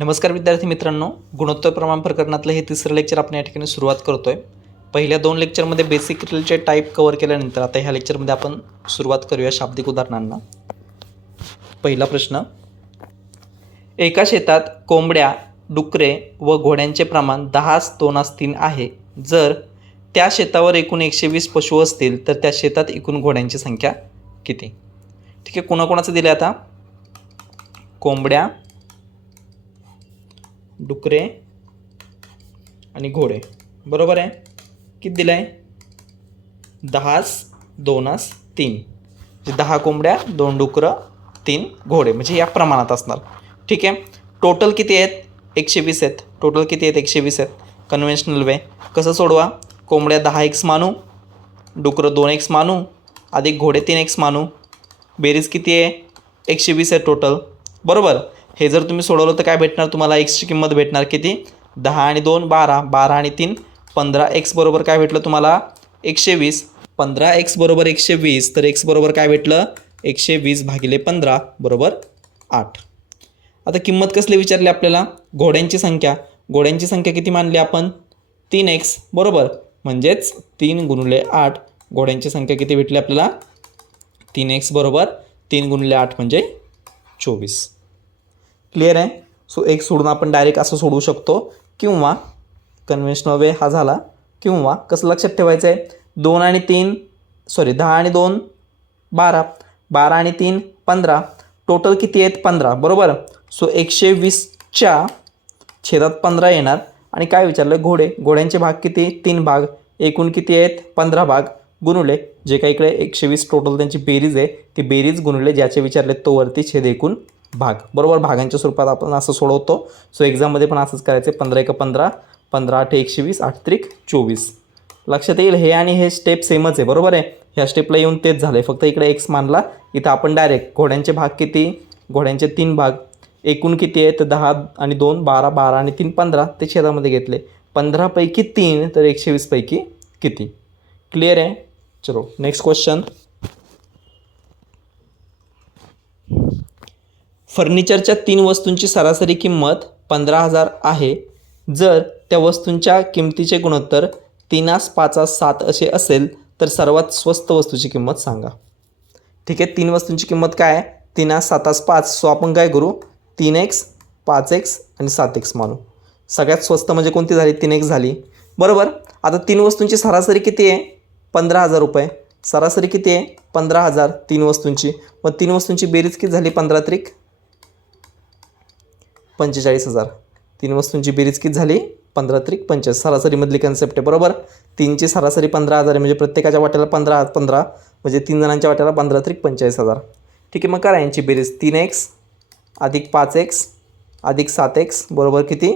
नमस्कार विद्यार्थी मित्रांनो, गुणोत्तर प्रमाण प्रकरणातलं हे तिसरं लेक्चर आपण या ठिकाणी सुरुवात करतोय। पहिल्या दोन लेक्चरमध्ये बेसिक रिलेचे टाईप कव्हर केल्यानंतर आता ह्या लेक्चरमध्ये आपण सुरुवात करूया शाब्दिक उदाहरणांना। पहिला प्रश्न, एका शेतात कोंबड्या, डुकरे व घोड्यांचे प्रमाण 10:2:3 आहे। जर त्या शेतावर एकूण 120 पशु असतील तर त्या शेतात एकूण घोड्यांची संख्या किती? ठीक आहे, कोणाकोणाचं दिलं आता? कोंबड्या, डुकरे आणि घोडे, बरोबर आहे। किती दिलं आहे? 10:2:3, 10 कोंबड्या, 2 डुकरं, 3 घोडे, म्हणजे या प्रमाणात असणार। ठीक आहे, टोटल किती आहेत? 120 आहेत। टोटल किती आहेत? 120 आहेत। कन्व्हेन्शनल वे कसं सोडवा? कोंबड्या 10x मानू, डुकरं 2x मानू, अधिक घोडे 3x मानू, बेरीज किती आहे? 120 आहे टोटल, बरोबर। हे जर तुम्ही सोडवलं तर काय भेटणार तुम्हाला? एक्सची किंमत भेटणार किती? 10 आणि 2 12, 12 आणि 3 15, एक्स बरोबर काय भेटलं तुम्हाला? 120। 15x बरोबर 120, तर एक्स बरोबर काय भेटलं? 120 भागिले 15 बरोबर 8। आता किंमत कसली विचारली आपल्याला? घोड्यांची संख्या। घोड्यांची संख्या किती मानली आपण? 3x, बरोबर। म्हणजेच 3 गुणिले 8, घोड्यांची संख्या किती भेटली आपल्याला? 3x बरोबर 3 गुणिले 8 म्हणजे 24। क्लिअर आहे? सो एक सोडून आपण डायरेक्ट असं सोडवू शकतो, किंवा कन्व्हेन्शनल वे हा झाला, किंवा कसं लक्षात ठेवायचं आहे? 10 आणि 2 12, 12 आणि 3 15, टोटल किती आहेत? 15, बरोबर। सो 120च्या छेदात 15 येणार। आणि काय विचारलं? घोडे, घोड्यांचे भाग किती? 3 भाग, एकूण किती आहेत? 15 भाग, गुणुले जे काही इकडे 120 टोटल त्यांची बेरीज आहे, ती बेरीज गुणुले ज्याचे विचारले तो वरती छेद एकूण भाग, बरोबर। भागांच्या स्वरूपात आपण असं सोडवतो। सो एक्झाममध्ये पण असंच करायचं। 15 × 15, 15 × 8 = 120, 8 × 3 = 24। लक्षात येईल? हे आणि हे स्टेप सेमच आहे, बरोबर आहे। ह्या स्टेपला येऊन तेच झालं आहे, फक्त इकडे एक्स मानला, इथं आपण डायरेक्ट घोड्यांचे भाग किती? घोड्यांचे 3 भाग, एकूण किती आहे? तर 10 आणि 2 12, 12 आणि 3 15, ते छेदामध्ये घेतले। 15 पैकी 3, तर 120 पैकी किती? क्लिअर आहे? चलो नेक्स्ट क्वेश्चन। फर्निचरच्या 3 वस्तूंची सरासरी किंमत 15,000 आहे। जर त्या वस्तूंच्या किमतीचे गुणोत्तर 3:5:7 असे असेल तर सर्वात स्वस्त वस्तूची किंमत सांगा। ठीक आहे, 3 वस्तूंची किंमत काय आहे? 3:7:5। सो आपण काय करू? 3x, 5x आणि 7x मानू। सगळ्यात स्वस्त म्हणजे कोणती झाली? 3x झाली, बरोबर। आता 3 वस्तूंची सरासरी किती आहे? 15,000 रुपये। सरासरी किती आहे? 15,000 3 वस्तूंची। मग 3 वस्तूंची बेरीज किती झाली? 15 त्रिक 45,000। 3 वस्तूंची बेरीज किती झाली? 15 त्रिक 45। सरासरीमधली कन्सेप्ट आहे, बरोबर। 3ची सरासरी 15,000 आहे, म्हणजे प्रत्येकाच्या वाट्याला 15 15, म्हणजे 3 जणांच्या वाट्याला 15 त्रिक 45,000। ठीक आहे, मग करा यांची बेरीज। 3x अधिक 5x अधिक 7x बरोबर किती?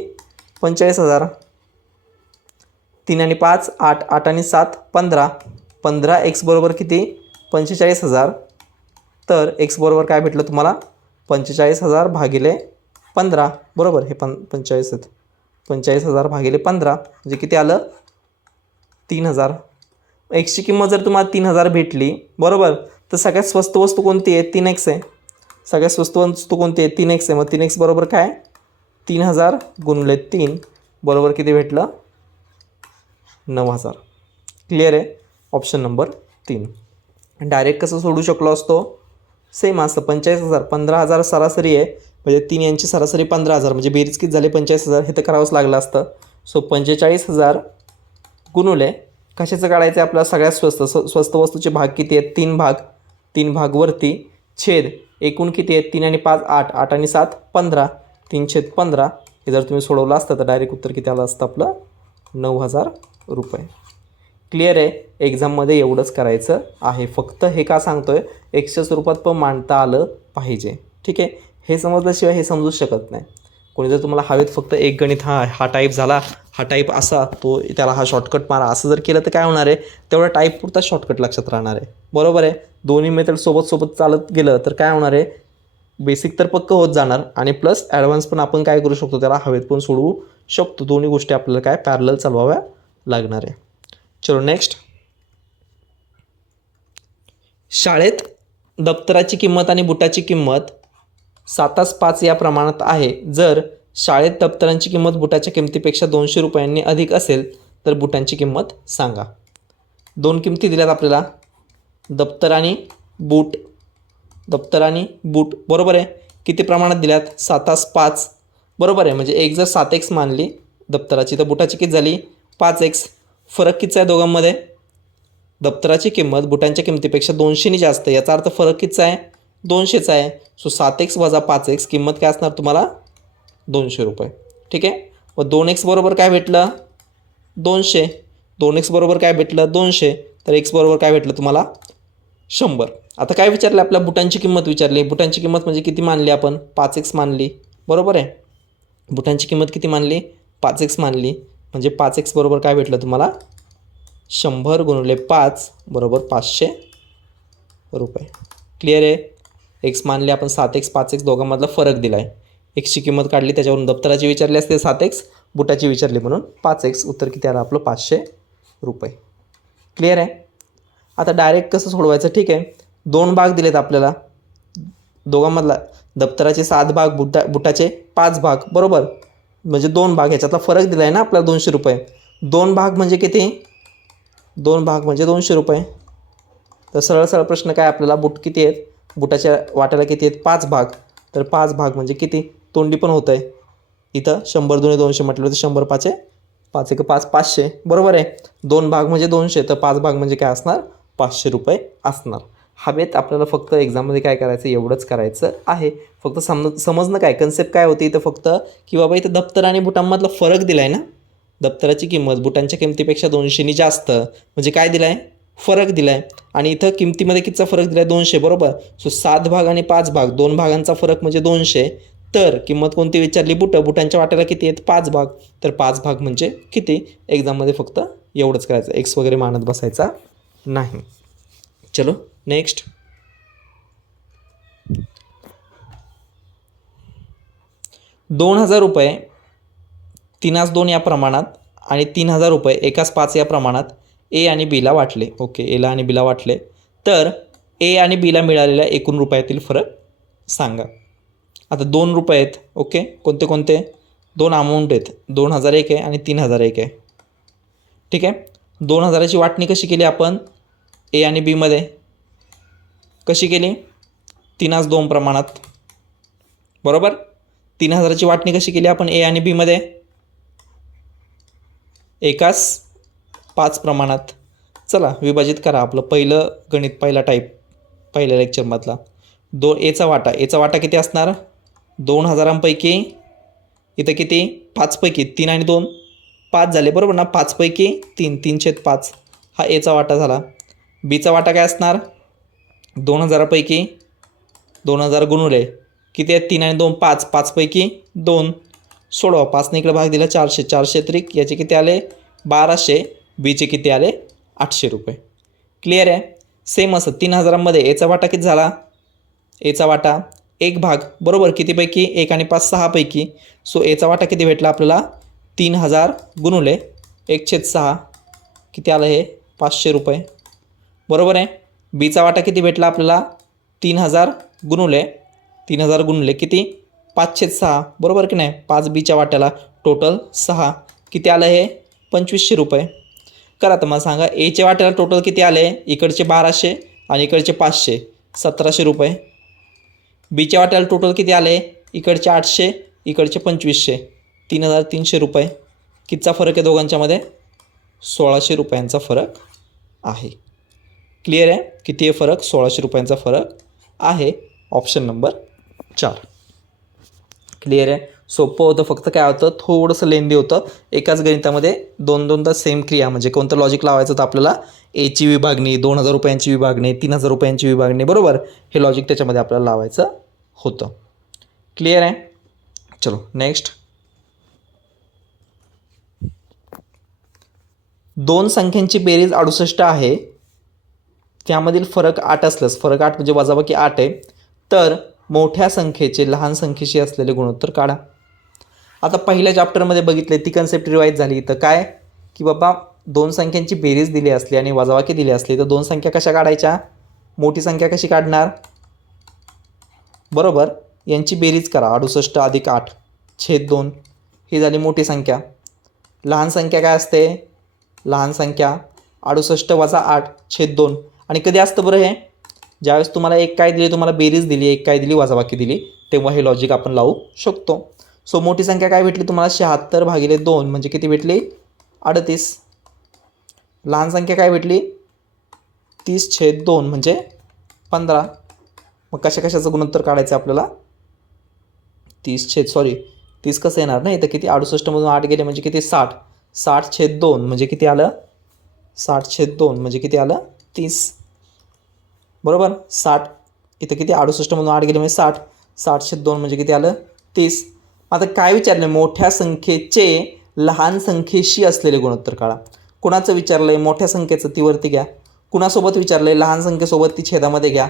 45,000। 3 आणि 5 8, 8 आणि 7 15, 15x बरोबर किती? 45,000। तर x बरोबर काय भेटलं तुम्हाला? 45,000 भागिले 15, बरोबर। हे 45 आहेत, 45,000 भागिले 15 म्हणजे किती आलं? 3,000। एक्सची किंमत जर तुम्हाला 3,000 भेटली, बरोबर, तर सगळ्यात स्वस्त वस्तू कोणती आहे? 3x आहे। सगळ्यात स्वस्त वस्तू कोणती आहे? 3x आहे। मग 3x बरोबर काय? 3,000 गुणिले 3 बरोबर किती भेटलं? 9,000। क्लिअर आहे? Option number 3। डायरेक्ट कसं सोडू शकलो असतो? सेम असतं, 45,000, 15,000 सरासरी आहे, म्हणजे 3 यांची सरासरी 15,000, म्हणजे बेरीज किती झाली? 45,000। हे तर करावंच लागलं असतं। सो 45,000 गुणुले कशाचं काढायचं आहे आपल्याला? सगळ्यात स्वस्त वस्तूचे भाग किती आहेत? 3 भाग, 3 भाग वरती छेद एकूण किती आहेत? 3 आणि 5 8, 8 आणि 7 15, 3/15। हे जर तुम्ही सोडवलं असतं तर डायरेक्ट उत्तर किती आलं असतं आपलं? 9,000 रुपये। क्लिअर आहे? एक्झाममध्ये एवढंच करायचं आहे। फक्त हे का सांगतोय? एक्सच्या स्वरूपात पण मांडता आलं पाहिजे। ठीक आहे, हे समजल्याशिवाय हे समजूच शकत नाही। कोणी जर तुम्हाला हवेत फक्त एक गणित हा टाईप झाला, हा टाईप असा, तो त्याला हा शॉर्टकट मारा, असं जर केलं तर काय होणार आहे? तेवढा टाईप पुरता शॉर्टकट लक्षात राहणार आहे, बरोबर आहे। दोन्ही मेथड सोबत चालत गेलं तर काय होणार आहे? बेसिक तर पक्क होत जाणार, आणि प्लस ॲडव्हान्स पण आपण काय करू शकतो? त्याला हवेत पण सोडवू शकतो। दोन्ही गोष्टी आपल्याला काय पॅरलल चालवाव्या लागणार आहे। चलो नेक्स्ट। शाळेत दप्तराची किंमत आणि बुटाची किंमत 7:5 या प्रमाणात आहे। जर शाळेत दप्तरांची किंमत बुटाच्या किमतीपेक्षा 200 रुपयांनी अधिक असेल तर बुटांची किंमत सांगा. दोन किमती दिल्यात आपल्याला, दप्तर आणि बूट. दप्तर आणि बूट बरोबर आहे. किती प्रमाणात दिल्यात? 7x5 बरोबर आहे. म्हणजे एक जर 7x मानली दप्तराची तर बुटाची किती झाली? 5x. फरक कितीचा आहे दोघांमध्ये? दप्तराची किंमत बुटांच्या किमतीपेक्षा 200नी जास्त. याचा अर्थ फरक कितीचा आहे? 200चा आहे. सो 7x वजा 5x किंमत काय असणार तुम्हाला? 200 रुपये. ठीक आहे. व 2x बरोबर काय भेटलं? 200. 2x बरोबर काय भेटलं? 200. तर x बरोबर काय भेटलं तुम्हाला? 100. आता काय विचारलं? आपल्या बुटांची किंमत विचारली. बुटांची किंमत म्हणजे किती मानली आपण? 5x मानली बरोबर आहे. बुटांची किंमत किती मानली? 5x मानली. म्हणजे 5x बरोबर काय भेटलं तुम्हाला? 100 गुणिले 5 बरोबर 500 रुपये. क्लिअर आहे. एक्स मानले आपण 7x 5x दोघांमधला फरक दिला आहे. एक्सची किंमत काढली त्याच्यावरून दप्तराची विचारली असते 7x, बुटाची विचारली म्हणून 5x. उत्तर किती आलं आपलं? 500 रुपये. क्लिअर आहे. आता डायरेक्ट कसं सोडवायचं? ठीक आहे. दोन भाग दिलेत आपल्याला दोघांमधला, दप्तराचे 7 भाग, बुटाचे 5 भाग बरोबर. म्हणजे 2 भाग, ह्याच्यातला फरक दिला आहे ना आपल्याला 200 रुपये. 2 भाग म्हणजे किती? 2 भाग म्हणजे 200 रुपये. तर सरळ सरळ प्रश्न काय आपल्याला? बुट किती आहेत? बुटाच्या वाट्याला किती आहेत? 5 भाग. तर 5 भाग म्हणजे किती? तोंडी पण होतं आहे इथं. 100 दुणे 200 म्हटलं तर 100 5 5 1 5 500 बरोबर आहे. 2 भाग म्हणजे 200 तर 5 भाग म्हणजे काय असणार? 500 रुपये असणार. हवेत आपल्याला फक्त एक्झाममध्ये काय करायचं? एवढंच करायचं आहे. फक्त समजणं काय, कन्सेप्ट काय होती इथं फक्त, की बाबा इथं दप्तर आणि बुटांमधला फरक दिला आहे ना. दप्तराची किंमत बुटांच्या किमतीपेक्षा 200नी जास्त म्हणजे काय दिला आहे? फरक दिला आहे. आणि इथं किमतीमध्ये कितीचा फरक दिला आहे? 200 बरोबर. सो 7 भाग आणि 5 भाग, 2 भागांचा फरक म्हणजे 200. तर किंमत कोणती विचारली? बुटांच्या वाट्याला किती आहेत? 5 भाग. तर 5 भाग म्हणजे किती? एक्झाममध्ये फक्त एवढंच करायचं, एक्स वगैरे मानत बसायचा नाही. चलो नेक्स्ट. ₹2000 3x2 या प्रमाणात आणि 3000 रुपये 1x5 या प्रमाणात ए आणि बीला वाटले. ओके, एला आणि बीला वाटले. तर ए आणि बीला मिळालेल्या एकूण रुपयातील फरक सांगा. आता 2 रुपये आहेत. ओके, कोणते कोणते? 2 अमाऊंट आहेत. 2001 आहे आणि 3001 आहे. ठीक आहे. 2000ची वाटणी कशी केली आपण? ए आणि बीमध्ये कशी केली? 3x2 प्रमाणात बरोबर. 3000ची वाटणी कशी केली आपण ए आणि बीमध्ये? 1x5 प्रमाणात. चला विभाजित करा. आपलं पहिलं गणित, पहिला टाईप, पहिल्या लेक्चरमधला. एचा वाटा किती असणार? 2000पैकी इथं किती? 5 पैकी 3 आणि 2 5 झाले बरोबर ना. 5 पैकी 3 3/5 हा एचा वाटा झाला. बीचा वाटा काय असणार? 2000पैकी 2000 गुणुले किती आहेत? 3 आणि 2 5 5 पैकी 2. सोडवा. 5ने इकडे भाग दिला 400. 400 त्रिक याचे किती आले? 1200. बीचे किती आले? 800 रुपये. क्लिअर आहे. सेम असं 3000मध्ये एचा वाटा किती झाला? एचा वाटा 1 भाग बरोबर. कितीपैकी? 1 आणि 5 6 पैकी. सो एचा वाटा किती भेटला आपल्याला? 3000 गुणुले 1/6 किती आलं हे? 500 रुपये बरोबर आहे. बीचा वाटा किती भेटला आपल्याला? 3000 गुणुले किती? 5/6 बरोबर की नाही. 5 बीच्या वाट्याला टोटल 6 किती आलं हे? 2500 रुपये. करा तर मला सांगा, एच्या वाट्याला टोटल किती आले? इकडचे 1200 आणि इकडचे 500 1700 रुपये. बीच्या वाट्याला टोटल किती आले? इकडचे 800 इकडचे 2500 3300 रुपये. कितीचा फरक आहे दोघांच्यामध्ये? 1600 रुपयांचा फरक आहे. क्लिअर आहे. किती आहे फरक? 1600 रुपयांचा फरक आहे. Option number 4. क्लिअर आहे. सोपं होतं, फक्त काय होतं थोडंसं लेंदी होतं. एकाच गणितामध्ये दोनदा सेम क्रिया, म्हणजे कोणतं लॉजिक लावायचं तर आपल्याला एची विभागणी, 2000 रुपयांची विभागणी, 3000 रुपयांची विभागणी बरोबर, हे लॉजिक त्याच्यामध्ये आपल्याला लावायचं होतं. क्लिअर आहे. चलो नेक्स्ट. 2 संख्यांची बेरीज 68 आहे, त्यामधील फरक 8 असल्यास, फरक 8 म्हणजे वजाबाकी 8 आहे, तर मोठ्या संख्येचे लहान संख्येशी असलेले गुणोत्तर काढा. आता पहिल्या चॅप्टरमध्ये बघितले, ती कन्सेप्ट रिवाईज झाली. तर काय की बाबा 2 संख्यांची बेरीज दिली असली आणि वजाबाकी दिली असली तर 2 संख्या कशा काढायच्या? मोठी संख्या कशी काढणार? बरोबर, यांची बेरीज करा. 68 अधिक 8 छेद 2 ही झाली मोठी संख्या. लहान संख्या काय असते? लहान संख्या 68 वजा 8 छेद 2. आणि कधी असतं बरं हे? ज्यावेळेस तुम्हाला एक काय दिली, तुम्हाला बेरीज दिली, एक काय दिली, वजाबाकी दिली, तेव्हा हे लॉजिक आपण लावू शकतो. सो मोठी संख्या काय भेटली तुम्हाला? 76 भागिले 2 म्हणजे किती भेटली? 38. लहान संख्या काय भेटली? 30 छेद 2 म्हणजे 15. मग कशाचं गुणोत्तर काढायचं आपल्याला? 30 कसं येणार ना? इथं किती? 68मधून 8 गेले म्हणजे किती? 60. 60 छेद 2 म्हणजे किती आलं? 60 छेद 2 म्हणजे किती आलं? 30. बरोबर. 60 इथं किती? 68मधून 8 गेले म्हणजे 60. 60 छेद 2 म्हणजे किती आलं? 30. आता काय विचारलं? मोठ्या संख्येचे लहान संख्येशी असलेले गुणोत्तर काढा. कुणाचं विचारलं आहे? मोठ्या संख्येचं, ती वरती घ्या. कुणासोबत विचारलं आहे? लहान संख्येसोबत, ती छेदामध्ये घ्या.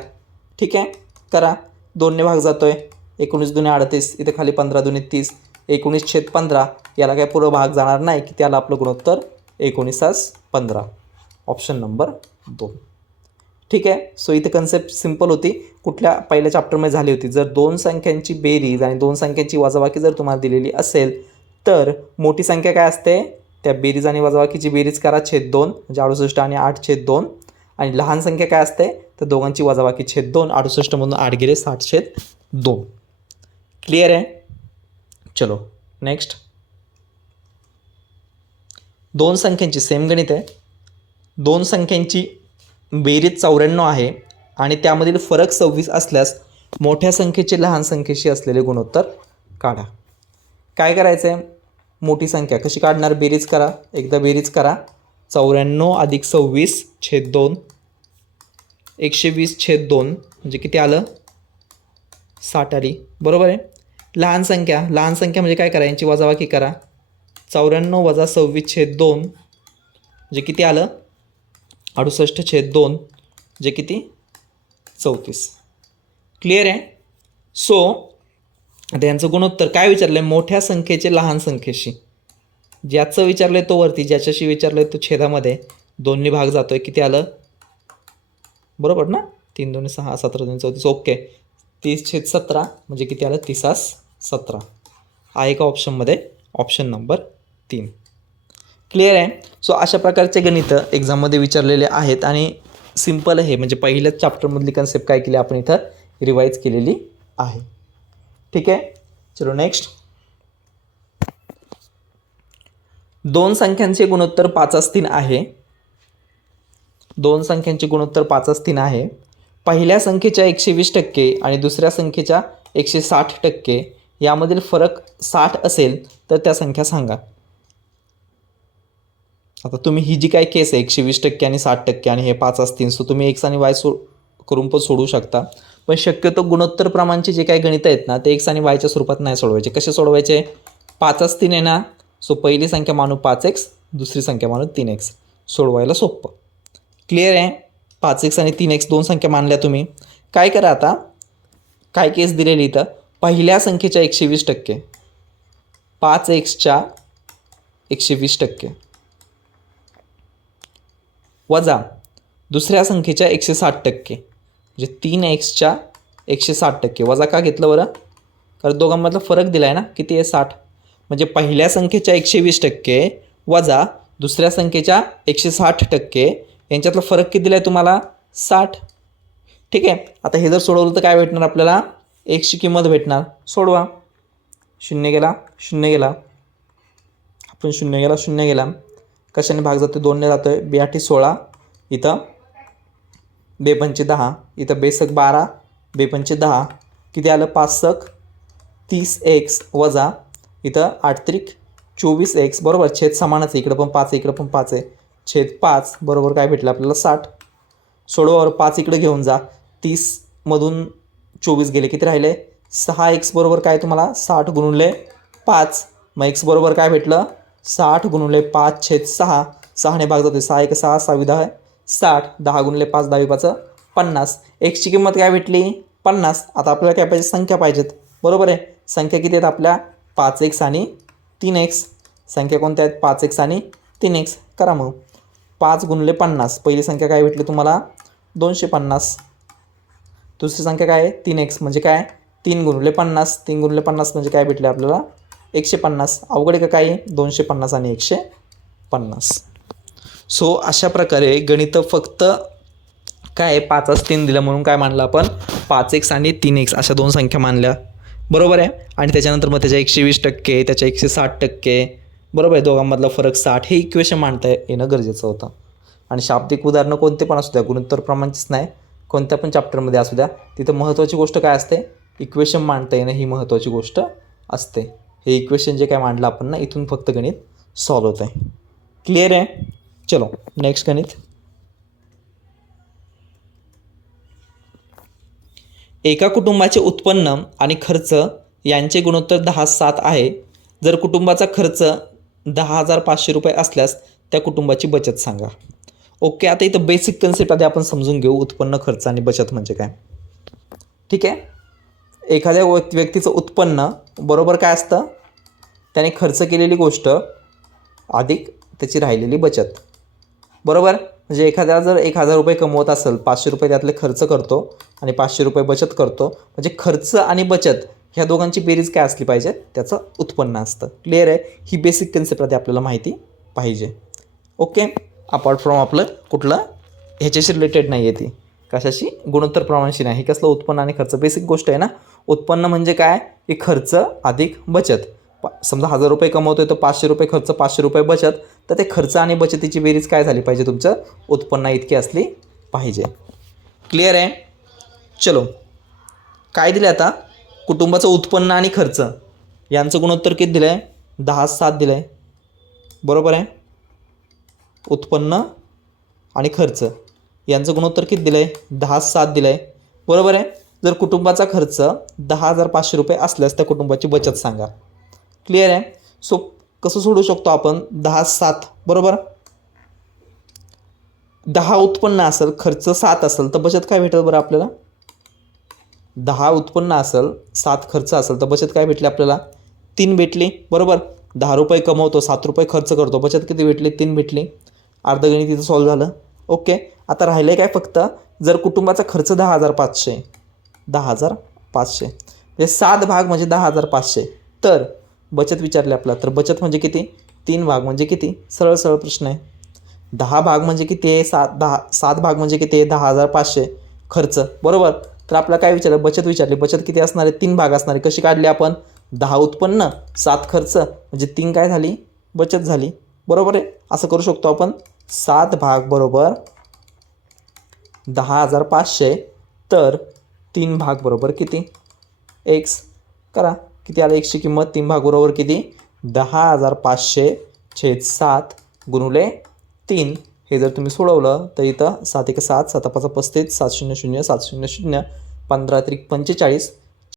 ठीक आहे, करा. 2ने भाग जातो आहे. 19 दुने 38, इथे खाली 15 दुने 30, 19 छेद 15. याला काय पुढं भाग जाणार नाही की त्याला आपलं गुणोत्तर 19:15. Option number 2. ठीक आहे. सो इथे कन्सेप्ट सिंपल होती. कुठल्या पहिल्या चॅप्टरमध्ये झाली होती. जर दोन संख्यांची बेरीज आणि दोन संख्यांची वजाबाकी जर तुम्हाला दिलेली असेल तर मोठी संख्या काय असते? त्या बेरीज आणि वजाबाकीची बेरीज करा छेद 2 म्हणजे 68 आणि 8 छेद 2. आणि लहान संख्या काय असते? तर दोघांची वजाबाकी छेद 2. 68मधून 8 गेले 60 छेद 2. क्लिअर आहे? चलो नेक्स्ट. दोन संख्यांची सेम गणित आहे. दोन संख्यांची बेरीज 94 आहे आणि त्यामधील फरक 26 असल्यास मोठ्या संख्येचे लहान संख्येशी असलेले गुणोत्तर काढा. काय करायचं आहे? मोठी संख्या कशी काढणार? बेरीज करा. एकदा बेरीज करा. 94 अधिक 26 छेद 2, 120 छेद 2 म्हणजे किती आलं? 60 आली. बरोबर आहे. लहान संख्या म्हणजे काय करा? यांची वजाबाकी करा. 94 वजा 26 छेद 2 म्हणजे किती आलं? 68 छेद 2 म्हणजे किती? 34. क्लिअर आहे? सो आता यांचं गुणोत्तर काय विचारलं आहे? मोठ्या संख्येचे लहान संख्येशी. ज्याचं विचारलं आहे तो वरती, ज्याच्याशी विचारलं आहे तो छेदामध्ये. 2ने भाग जातो आहे. किती आलं? बरोबर ना? 3 2 6 17 2 34. ओके. 30 छेद 17 म्हणजे किती आलं? 30:17 आहे का ऑप्शनमध्ये? Option number 3. क्लिअर आहे? सो अशा प्रकारचे गणित एक्झाममध्ये विचारलेले आहेत आणि सिम्पल आहे. म्हणजे पहिल्याच चॅप्टरमधली कन्सेप्ट काय केली आपण इथं रिवाईज केलेली आहे. ठीक आहे. चलो नेक्स्ट. दोन संख्यांचे गुणोत्तर 5:3 आहे. दोन संख्यांचे गुणोत्तर 5:3 आहे. पहिल्या संख्येच्या 120% आणि दुसऱ्या संख्येच्या 160% यामधील फरक 60 असेल तर त्या संख्या सांगा. आता तुम्ही ही जी काय केस आहे 120% आणि 60% आणि हे 5:3, सो तुम्ही एक्स आणि वाय करून पण सोडवू शकता. पण शक्यतो गुणोत्तर प्रमाणचे जे काही गणित आहेत ना ते एक्स आणि वायच्या स्वरूपात नाही सोडवायचे. कसे सोडवायचे? 5:3 आहे ना, सो पहिली संख्या मानू 5x, दुसरी संख्या मानू 3x. सोडवायला सोपं. क्लिअर आहे? 5x आणि 3x दोन संख्या मानल्या तुम्ही. काय करा आता? काय केस दिलेली इथं? पहिल्या संख्येच्या 120%, 5xच्या 120% वजा दुसऱ्या संख्येच्या 160%, म्हणजे 3xच्या 160% वजा का घेतलं बरं? कारण दोघांमधला फरक दिला आहे ना, किती आहे? 60. म्हणजे पहिल्या संख्येच्या 120% वजा दुसऱ्या संख्येच्या 160% यांच्यातला फरक किती दिला आहे तुम्हाला? 60. ठीक आहे. आता हे जर सोडवलं तर काय भेटणार आपल्याला? एक्सची किंमत भेटणार. सोडवा. 0 गेला, 0 गेला, आपण 0 गेला, 0 गेला. कशाने भाग जातो? 2ने जातो आहे. 2 16, इथं 2 पंचे 10, इथं 2 सक 12, 2 पंचे 10, किती आलं? 5 सक 30x वजा इथं 8 त्रिक 24x. बरोबर. छेद समानच आहे. इकडं पण 5 आहे, इकडं पण 5 आहे. छेद 5 बरोबर काय भेटलं आपल्याला? 60. सोडवावर 5 इकडे घेऊन जा. 30मधून 24 गेले, किती राहिले? 6x बरोबर काय तुम्हाला? 60 गुणुले 5. मग x बरोबर काय भेटलं? 60 गुणुले 5 छेद 6. 6ने भाग जातो. 6 1 6, 6 10 60. 10 गुणिले 5 10 5 50. एक्सची किंमत काय भेटली? 50. आता आपल्याला काय पाहिजे? संख्या पाहिजेत. बरोबर आहे. संख्या किती आहेत आपल्या? 5x आणि 3x. संख्या कोणत्या आहेत? 5x आणि 3x. करा मग. 5 गुणिले 50. पहिली संख्या काय भेटली तुम्हाला? 250. दुसरी संख्या काय आहे? 3x म्हणजे काय? 3 गुणिले 50. 3 गुणिले 50 म्हणजे काय भेटले आपल्याला? 150. अवघड आहे का काही? 250 आणि 150. सो अशा प्रकारे गणित फक्त काय 5च 3 दिलं म्हणून काय मानलं आपण? 5x आणि 3x अशा दोन संख्या मानल्या, बरोबर आहे. आणि त्याच्यानंतर मग त्याच्या 120%, त्याच्या 160%, बरोबर आहे, दोघांमधला फरक 60, हे इक्वेशन मांडता येणं गरजेचं होतं. आणि शाब्दिक उदाहरणं कोणते पण असू द्या, गुणोत्तर प्रमाणच नाही, कोणत्या पण चॅप्टरमध्ये असू द्या, तिथं महत्त्वाची गोष्ट काय असते? इक्वेशन मांडता येणं ही महत्त्वाची गोष्ट असते. हे इक्वेशन जे काय मांडलं आपण ना, इथून फक्त गणित सॉल्व होत आहे. क्लिअर आहे? चलो नेक्स्ट गणित. एका कुटुंबाचे उत्पन्न आणि खर्च यांचे गुणोत्तर 10:7 आहे. जर कुटुंबाचा खर्च 10,500 रुपये असल्यास त्या कुटुंबाची बचत सांगा. ओके, आता इथं बेसिक कन्सेप्ट आधी आपण समजून घेऊ, उत्पन्न, खर्च आणि बचत म्हणजे काय. ठीक आहे. एखाद्या व्यक्तीचं उत्पन्न बरोबर काय असतं? त्याने खर्च केलेली गोष्ट अधिक त्याची राहिलेली बचत, बरोबर. म्हणजे एखाद्याला जर 1,000 रुपये कमवत असेल, 500 रुपये त्यातले खर्च करतो आणि 500 रुपये बचत करतो, म्हणजे खर्च आणि बचत ह्या दोघांची बेरीज काय असली पाहिजे? त्याचं उत्पन्न असतं. क्लिअर आहे? ही बेसिक कन्सेप्ट आधी आपल्याला माहिती पाहिजे. ओके, अपार्ट फ्रॉम आपलं कुठलं ह्याच्याशी रिलेटेड नाही आहे ती, कशाशी? गुणोत्तर प्रमाणाशी नाही. हे कसलं? उत्पन्न आणि खर्च बेसिक गोष्ट आहे ना. उत्पन्न म्हणजे काय? की खर्च अधिक बचत. समजा 1,000 रुपये कमवतोय तर 500 रुपये खर्च, 500 रुपये बचत, तर ते खर्च आणि बचतीची बेरीज काय झाली पाहिजे? तुमचं उत्पन्न इतकी असली पाहिजे. क्लिअर आहे? चलो, काय दिलं आता? कुटुंबाचं उत्पन्न आणि खर्च यांचं गुणोत्तर किती दिलं आहे? 10:7 दिलं आहे, बरोबर आहे. उत्पन्न आणि खर्च यांचं गुणोत्तर किती दिलं आहे? 10:7 दिलं आहे, बरोबर आहे. जर कुटुंबाचा खर्च 10,500 रुपये असल्यास त्या कुटुंबाची बचत सांगा. क्लिअर आहे? सो कसं सोडू शकतो आपण? 10:7, बरोबर. 10 उत्पन्न असेल, खर्च 7 असेल, तर बचत काय भेटेल बरं आपल्याला? 10 उत्पन्न असेल, 7 खर्च असेल, तर बचत काय भेटली आपल्याला? 3 भेटली, बरोबर. 10 रुपये कमवतो, 7 रुपये खर्च करतो, बचत किती भेटली? 3 भेटली. अर्धगणित इथं सॉल्व झालं. ओके, आता राहिलं काय फक्त? जर कुटुंबाचा खर्च 10,500 म्हणजे 7 भाग म्हणजे 10,500, तर बचत विचारली आपल्याला, तर बचत म्हणजे किती? 3 भाग म्हणजे किती? सरळ सरळ प्रश्न आहे. 10 भाग म्हणजे किती आहे? 7 भाग म्हणजे किती आहे? 10,500 खर्च, बरोबर. तर आपल्याला काय विचारलं? बचत विचारली. बचत किती असणार आहे? 3 भाग असणार आहे. कशी काढली आपण? 10 उत्पन्न, 7 खर्च, म्हणजे 3 काय झाली? बचत झाली, बरोबर आहे. असं करू शकतो आपण. 7 भाग बरोबर 10,500, तर 3 भाग बरोबर किती? x करा. किती आलं? xची किंमत 3 भाग बरोबर किती? 10,500/7 गुणुले 3. हे जर तुम्ही सोडवलं तर इथं 7 1 7, 7 5 35, 7 0 0, 7 0 0, 15 3 45,